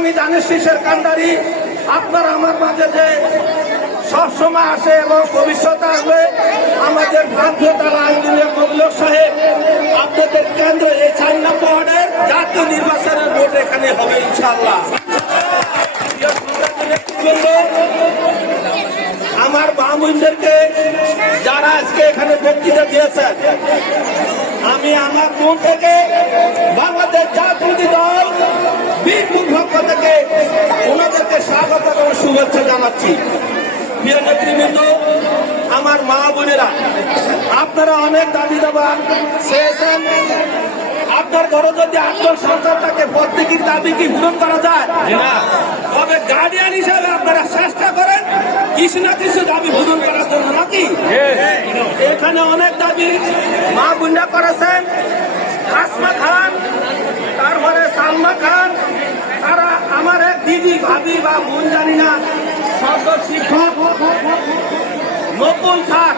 আমি দানের শীষের কান্ডারি। আপনারা আমার মাঝে যে সবসময় আসে এবং ভবিষ্যতে আসবে আমাদের ভাগ্যতালা ইঞ্জিনিয়ার মবলুক সাহেব, আপনাদের কেন্দ্র এই 4 নম্বর ওয়ার্ডের জাতীয় নির্বাচনের ভোট এখানে হবে ইনশাআল্লাহ। আমার বামুনদেরকে যারা আজকে এখানে বক্তৃতা দিয়েছেন, আমি আমার মন থেকে বাংলাদেশ জাতীয় দল বিএনপির পক্ষ থেকে ওনাদেরকে স্বাগত এবং শুভেচ্ছা জানাচ্ছি। প্রিয় নেতৃবৃন্দ, আমার মা বোনেরা, আপনারা অনেক দাবি দাবা চেয়েছেন। আপনার ঘরে যদি আটজন সন্তান থাকে, প্রত্যেকের দাবি কি পূরণ করা যায়? তবে গার্ডিয়ান হিসাবে আপনারা চেষ্টা করেন কিছু না কিছু দাবি পূরণ করার জন্য, নাকি? এখানে অনেক দাবি মা বোনরা করেছেন। আসমা খান, তারপরে সালমা খান, তারা আমার এক দিদি ভাবি বা বোন জানি না, শিক্ষক নকুল স্যার